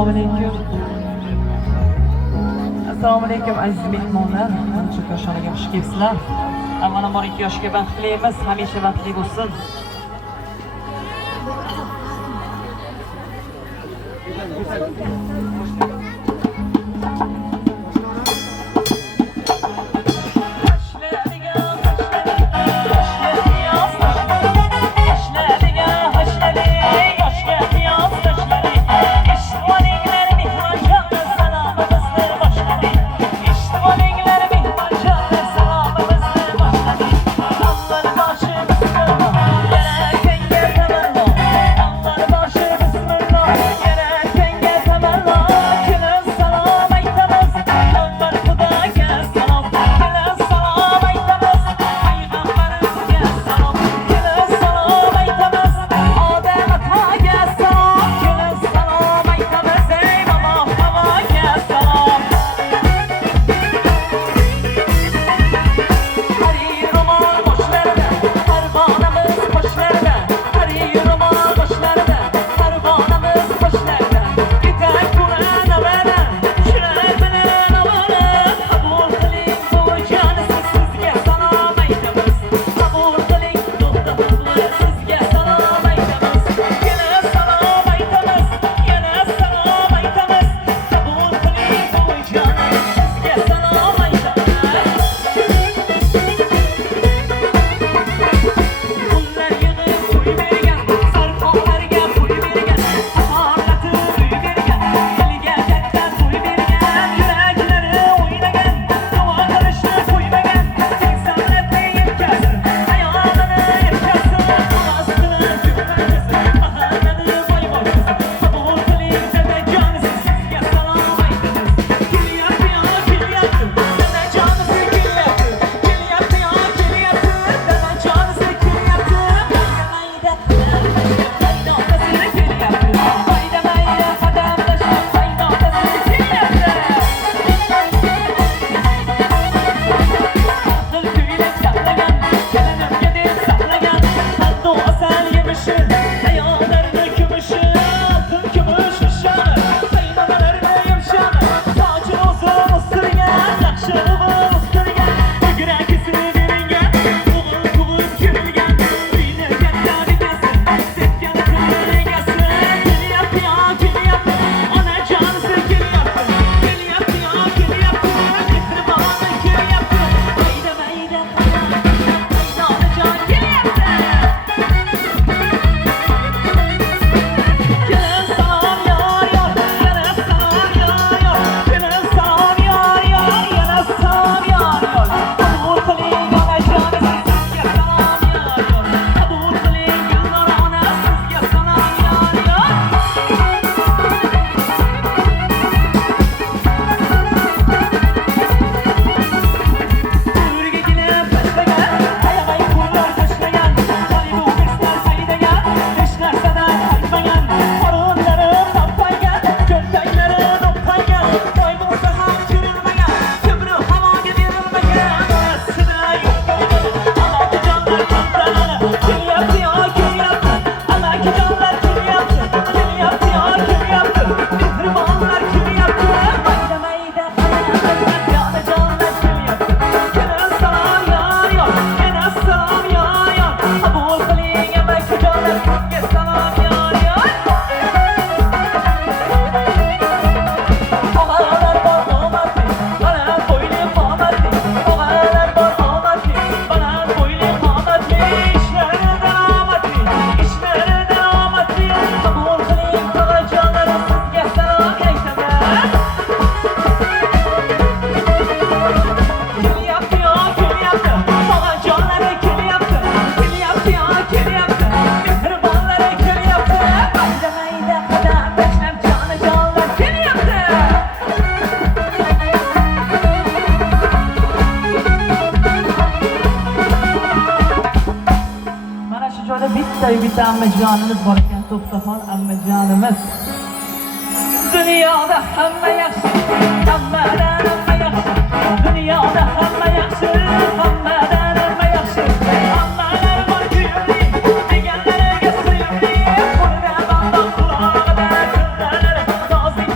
Assalomu alaykum. Assalomu alaykum aziz mehmonlar. Ancha ko'shanaga xush kelibsizlar. Avvalambor 2 yoshga baxtli emas, hamisha baxtli bo'lsin. Bitta ammajonimiz bor ekan, To'xtaxon ammajonimiz. Dunyoda hamma yaxshi, hammadan hamma yaxshi. Dunyoda hamma yaxshi, hammadan hamma yaxshi. Hammalar bor kuyimli, deganlariga suyimli. Qo'lida bando qulog'ida tillar, nozik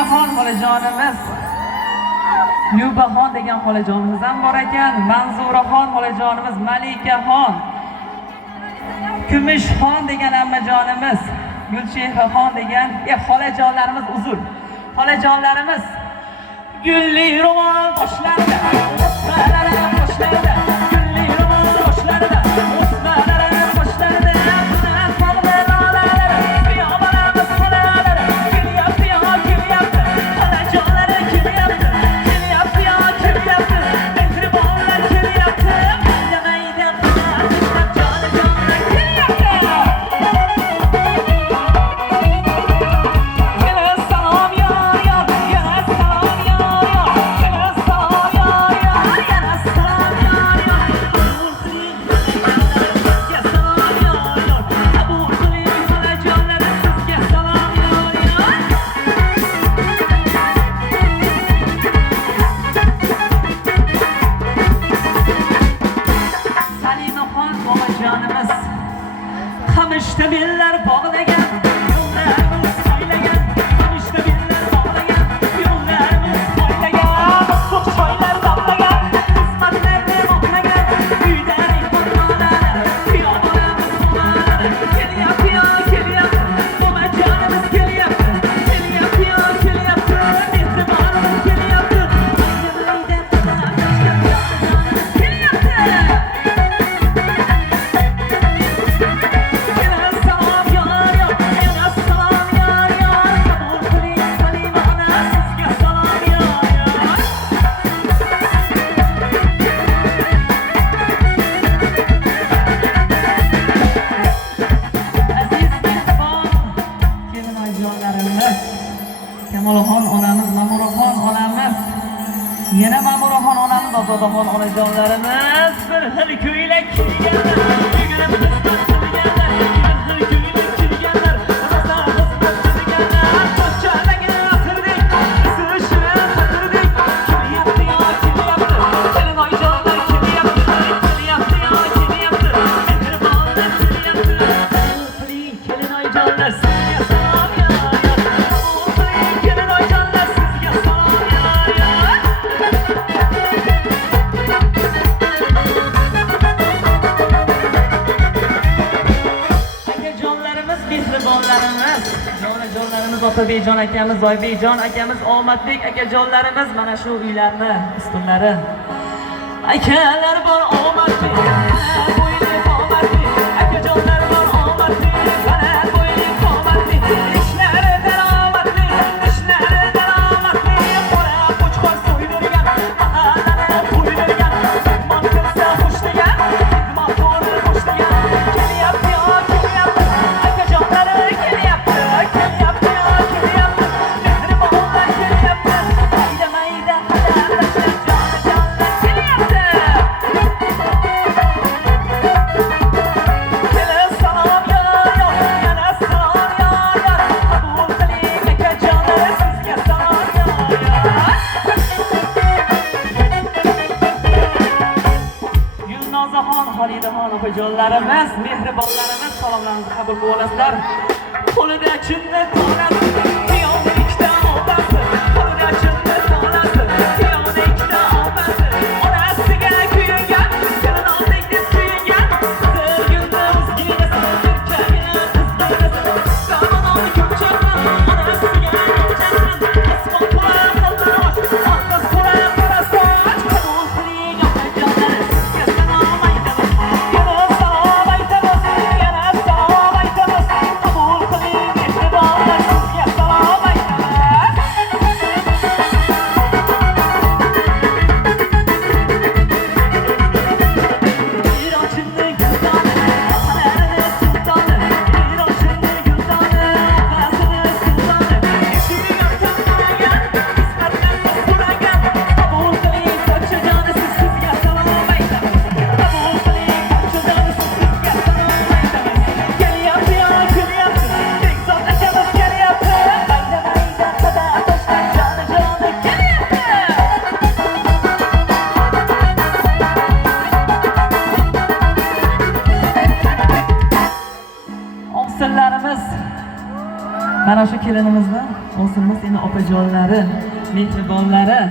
Yubaxon xolajonimiz. Yubaxon degan xolajonimiz ham bor ekan. Manzuraxon xolajonimiz, Malikaxon. Kumushxon degan ammajonimiz, Gulchehraxon degan xolajonlarimiz uzun. Xolajonlarimiz gulli ro'mol boshlarida, o'smalar boshlarida, gulli ro'mol boshlarida, o'smalar boshlarida, bundan fog'da lolalar, piyobalarimiz xolalari, kelyapti yo kelyapti, xolajonlari kelyapti, kelyapti yo kelyapti, mehribonlar kelyapti, mayda qizlar, jonajonlar kelyapti. Qamishda bellar bog'lagan, yo'llarimiz saylagan, qamishda bellar bog'lagan, yo'llarimiz saylagan, so'q choylar damlagan, xizmatlarni o'qlagan, uydalik xonadonlar, piyobalarimiz xonalar, kelyapti yo kelyapti, mo'majonimiz kelyapti, kelyapti yo kelyapti, mehribonimiz kelyapti, kelyapti. Kamolaxon onamiz, Mamuraxon onamiz, yana Mamuraxon onamiz, Ozodaxon onajonlarimiz bir xil ko'ylak kiyganlar, yugurib xizmat qilganlar, bir xil ko'ylak kiyganlar, rosa xizmat qilganlar, qo'shchalarga o'tirdik, suvishni qotirdik, kelyapti yo kelyapti, kelin oyijonlar kelyapti, kelyapti yo kelyapti, mehribonlar kelyapti, qiling kelin oyijonlar sizga salom yo. Jonajonlarimiz, Otabekjon akamiz, Zoybekjon akamiz, Omadbek akajonlarimiz mana shu uylarni ustunlari. Akalar bor Omadbek, bo'yli Omadbek, akajonlar bor Omadbek, mana bo'yli Omadbek, ishlari daromadli, ishlari daromadli, qora qo'chqor so'ydirgan, mahallani qo'ydirgan, mehmon kelsa xush degan, mehmonxona xush degan, kelyapti yo kelyapti, akajonlari kelyapti, kelyapti yo kelyapti, mehribonlar kelyapti, mayda mayda qadamlashlar, jonajonlar kelyapti. Kelin salom yo, yana salom yo, qabul qiling akajonlar, sizga salom yo. Yurnozaxon, Xolidaxon opajonlarimiz, mehribonlarimiz salomlarimizni qabul qilib olasizlar. Qo'lida chinni tolasi, piyoni ikkita opasi, qo'lida chinni tolasi, piyoni ikkita opasi, onasiga kuyingan, kelin oldek deb kuyingan, qizilgulni o'zginasi, erkagini qizginasi, zamononi ko'pchaqni, onasiga ko'pchaqni, osmon to'la qaldiroq, oqiz to'la qora soch, qabul qiling okajonlar, sizga salom aytamiz, yana salom aytamiz, yana salom aytamiz, qabul qiling mehribonlar, sizga salom aytamiz. Ironchinni guldoni, opalarini sultoni, Ironchinni guldoni, opasini sultoni, eshigi yopgan qo'ragan, xizmatlarni so'ragan, qabul qiling pochchajonisi, sizga salom aytamiz, qabul qiling pochchajonisi, sizga salom aytamiz, kelyapti yo kelyapti, Bekzod akamiz kelyapti, mayda mayda qadam tashlab, jonajonim kelyapti. Oqsillarimiz mana shu kelinimizni Olsinmi seni opajonlari, mehribonlari.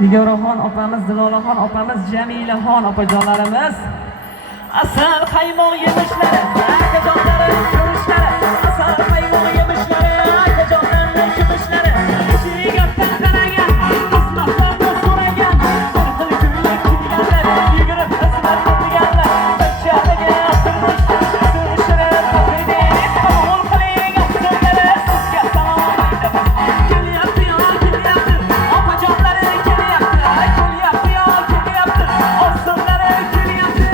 Nigoraxon opamiz, Zilolaxon opamiz, Jamilaxon opajonlarimiz. Asal qaymoq yemishlari, akajonlari ko'rishlari. Asal qaymoq yemishlari, akajonlarni kumishlari. Ishiga taqaragan, xizmatlarni so'ragan. Bir xil kuylar kuyganlar, yugurib xizmat qilganlar. Bachchalarga turmush surishini topidek, qabul qiling afzallari. Sizga salom aytamiz. Kelyapti yo, kelyapti. Opajonlari kelyapti. Kelyapti yo, kelyapti. Osonlari kelyapti.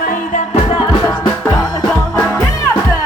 Mayda qadar jonajonlar kelyapti.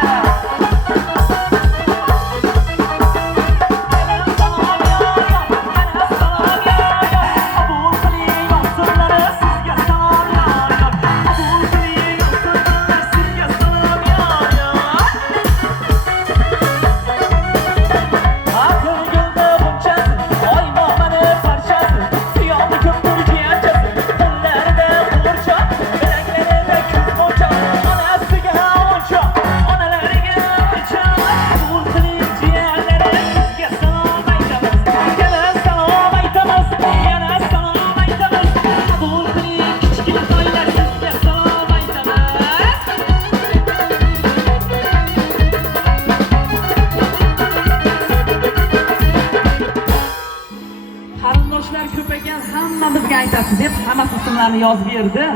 Qarindoshlar ko'p ekan, hammamizga aytasiz deb hammasi ismlarni yozib berdi.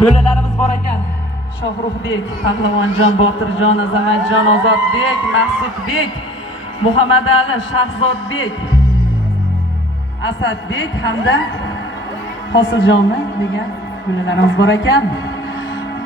Bo'lalarimiz bor ekan. Shohruxbek, Pahlavonjon, Botirjon, Azamatjon, Ozodbek, Maqsudbek, Muhammadali, Shahzodbek, Asadbek hamda Hosiljonmi degan bo'lalarimiz bor ekan.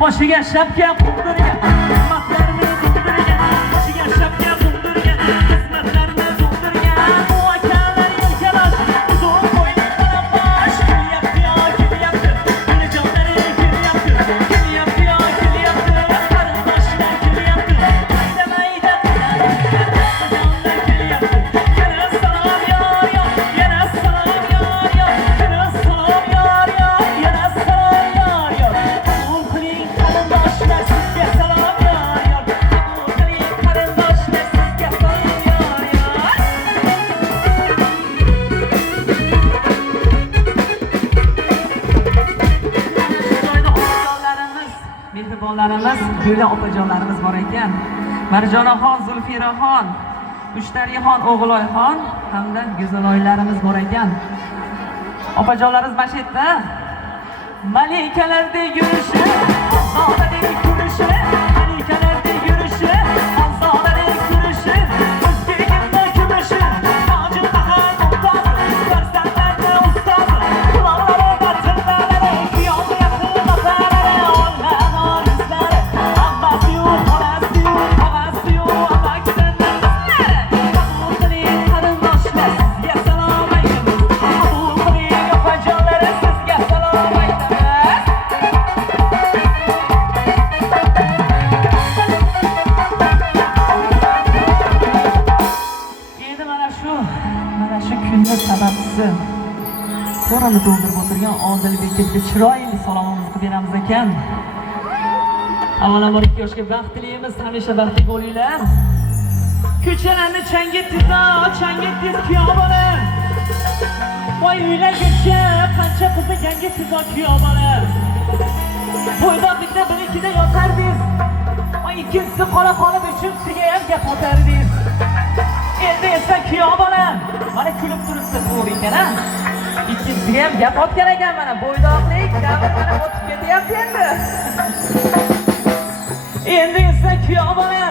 Boshiga shapka qundirgan, xizmatlarni qundirgan, boshiga shapka qundirgan, xizmatlarni qundirgan. Bu akalar yelkalash, uzun bo'yli qalambash. Kelyapti yo, kelyapti. Bunajonlari kelyapti. Kelyapti yo, kelyapti. Qarindoshlar kelyapti. Mayda mayda qarindoshlar kelyapti. Yana salom yor yor, yana salom yor yor, yana salom yor yor, yana salom yor yor. Qabul qiling qarindoshlar, sizga salom yor yor. Qabul qiling qarindoshlar, sizga salom yor yor. Joyda opajonlarimiz, mehribonlarimiz, go'la opajonlarimiz bor ekan. Marjonaxon, Zulfiraxon, Mushtarixon, O'g'iloyxon hamda go'zaloylarimiz bor ekan. Opajonlarimiz mana shu yerda. Malikalardek yurishi, xonzodalardek yurishi, malikalardek yurishi, xonzodalardek yurishi, o'zgagimda kumushi, toji bahor mumtozi, farzandlarni ustozi, quloqlari va tillalari, kuyovlarni opalari, olma yuzlari, ammasi-yu, xolasi-yu, tog'asi-yu, amakilarni qizlari. Qabul qiling qarindoshlar, sizga salom aytamiz. Qabul qiling opajonlar, sizga salom aytamiz. Endi mana shu kunni sababchisi to'rani to'ldirib o'tirgan Odilbekka chiroyli salomimizni qilib beramiz ekan. Avvalambor 2 yoshga baxt tilaymiz, hamisha baxtli bo'linglar. Ko'chalarni changettiz kuyov bola. Voy uylanguncha qancha qizni yangi tizon kuyov bola. Bo'ydoqlikda bir-ikkida yotardingiz. Voy ikkinchisi qola qolib uchinchisiga ham gap otardingiz. Endi esa kuyov bola. Mana kulib turibsiz to'g'ri ekan-a? Ikkinchisiga ham gap otgan ekan, mana bo'ydoqlik davr mana o'tib ketyapti endi. Endi esa kuyov bola.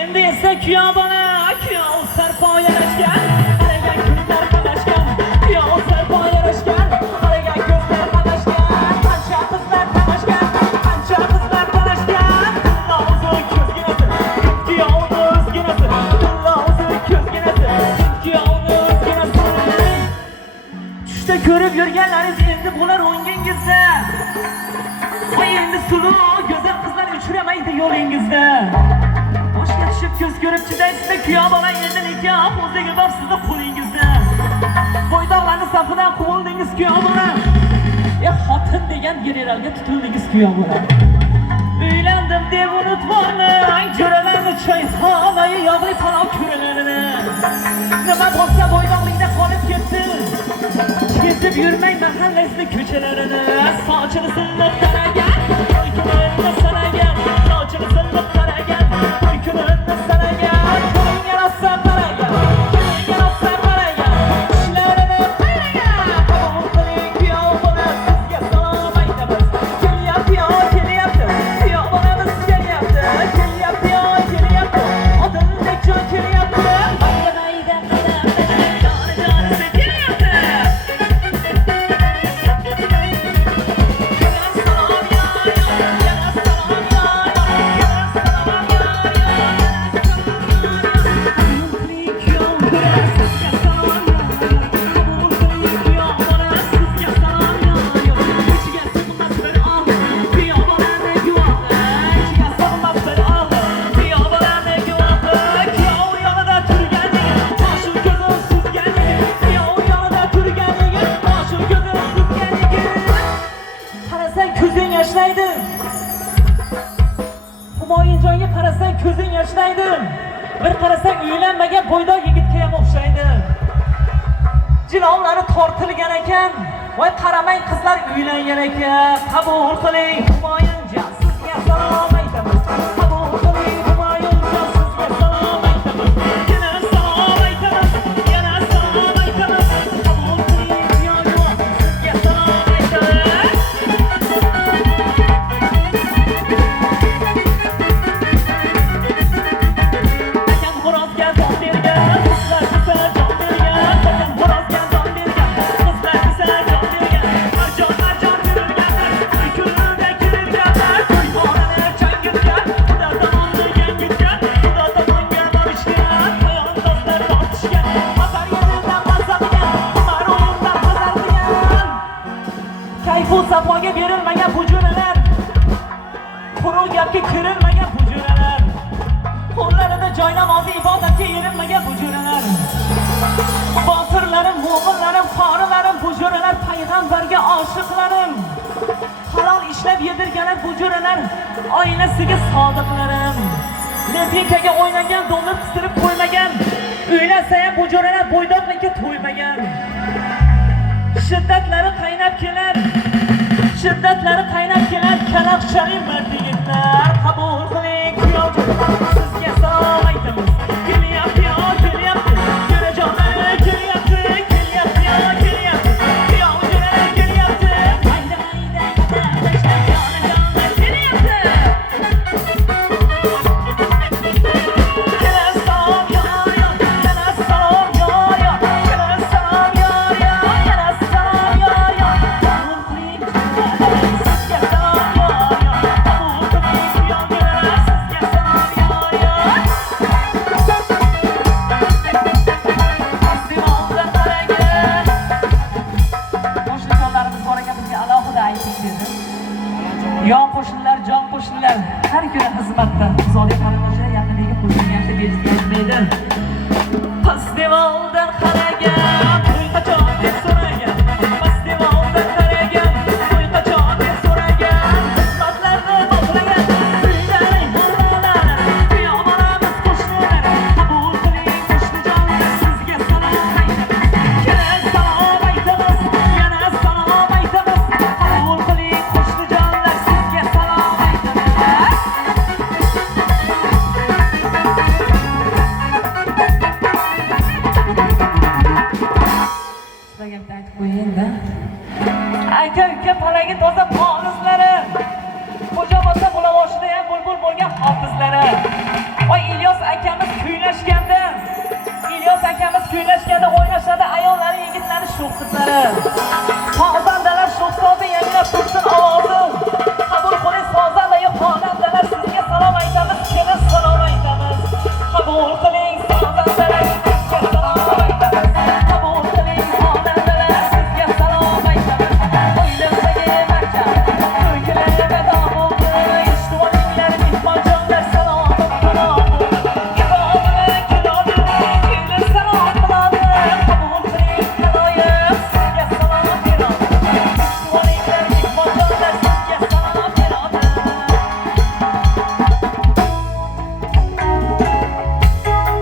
Endi esa kuyov bola. Kuyov sarpoyalashgan, qaragan kunlar qamashgan. Kuyov sarpoyalashgan, qaragan ko'zlar qamashgan. Qancha qizlar qamashgan, qancha qizlar qamashgan. O'zi ko'zginasi, kuyovni o'zginasi. O'zi ko'zginasi, kuyovni o'zginasi. Tushda ko'rib yurganlaringiz endi bular o'ngingizda. Voy endi suluv, go'zal qizlar uchramaydi yo'lingizda. Boshga tushib ko'z ko'rib chidaysizda kuyov bola endi nikoh o'ziga bor sizni qo'lingizda. Bo'ydoqlarni safidan quvildingiz kuyov bola. Xotin degan generalga tutildingiz kuyov bola. Uylandim deb unutmang jo'ralarni choyxonayi yog'li palov kuralarini. Nima bo'lsa bo'ydoqlikda qolib ketdi. Kezib yurmay mahallasi ko'chalarini. Sochini silliq taragan, to'y kunini sanagan, sochini silliq taragan, to'y kunini sanagan, qo'lga rosa qaragan, qo'lga rosa qaragan, ishlarini qaragan. Qabul qiling kuyov bola, sizga salom aytamiz. Kelyapti, kelyapti, kuyov bolamiz kelyapti, kelyapti, kelyapti, odildek joy kelyapti. Mayda qadam tashlab, joni kelyapti. Ko'zing yoshlaydi. Humoyinjonga qarasang ko'zing yoshlaydi. Bir qarasang uylanmagan bo'ydoq yigitga ham o'xshaydi. Jilovlari tortilgan ekan. Voy qaramang qizlar uylangan ekan. Qabul qiling Humoyinjon, sizga salom aytamiz. Qabul qiling Humoyinjon, sizga salom aytamiz. Yana salom aytamiz. Yana salom aytamiz. Qabul qiling Humoyinjon, sizga salom aytamiz. Kayfu safoga berilmagan bu jo'ralar, quruq gapga kirilmagan bu jo'ralar, qo'llarida joynamozi ibodatga erinmagan bu jo'ralar, botirlarim, mo'g'inlarim, qorilarim bu jo'ralar, payg'ambarga oshiqlarim, halol ishlab yedirganlar bu jo'ralar, oilasiga sodiqlarim, lepinkaga o'ynagan, dollar qistirib qo'ymagan, uylansa ham bu jo'ralar bo'ydoqlikka to'ymagan. Shiddatlari qaynab kelar, shiddatlari qaynab kelar, kalaqshali mard yigitlar. Qabul qiling kuyovjon, sizga salom aytamiz. Kelyapti, kelyapti, jo'rajonlar kelyapti, kelyapti, kelyapti, kuyovjonlar kelyapti. Mayda mayda qadam tashlab, jonajonlar kelyapti. Yana salom yo yo, yana salom yo yo, yana salom yo yo, yana salom yo yo. Qabul qiling sizga salom yo yo, qabul qiling kuyovjonlar, sizga salom yo yo. Festivalda qaragan qo'shnilarimiz bor ekan, bizga alohida aytib berdi. Yon qo'shnilar, jon qo'shnilar har kuni xizmatda. Zodiy qarindoshlar yaqiniga qo'shilgan yaxshi bezmaydi. Festivalda qaragan, to'y qachon deb so'ragan. Festivalda qaragan, to'y qachon deb so'ragan. Xizmatlarni boshlagan, uylaring halolar, kuyov bolamiz qo'shnilar. Qabul qiling qo'shnijonlar, sizga salom aytamiz. Yana salom aytamiz, yana salom aytamiz. Qabul qiling qo'shnijonlar, sizga salom aytamiz. Sizlarga bitta aytib qo'ying-da. Aka uka palagi toza polizlari, Xo'jabotta Bulavoshida ham bulbul bo'lgan hofizlari. Voy Ilyos akamiz kuylashganda o'ynashadi, ayollari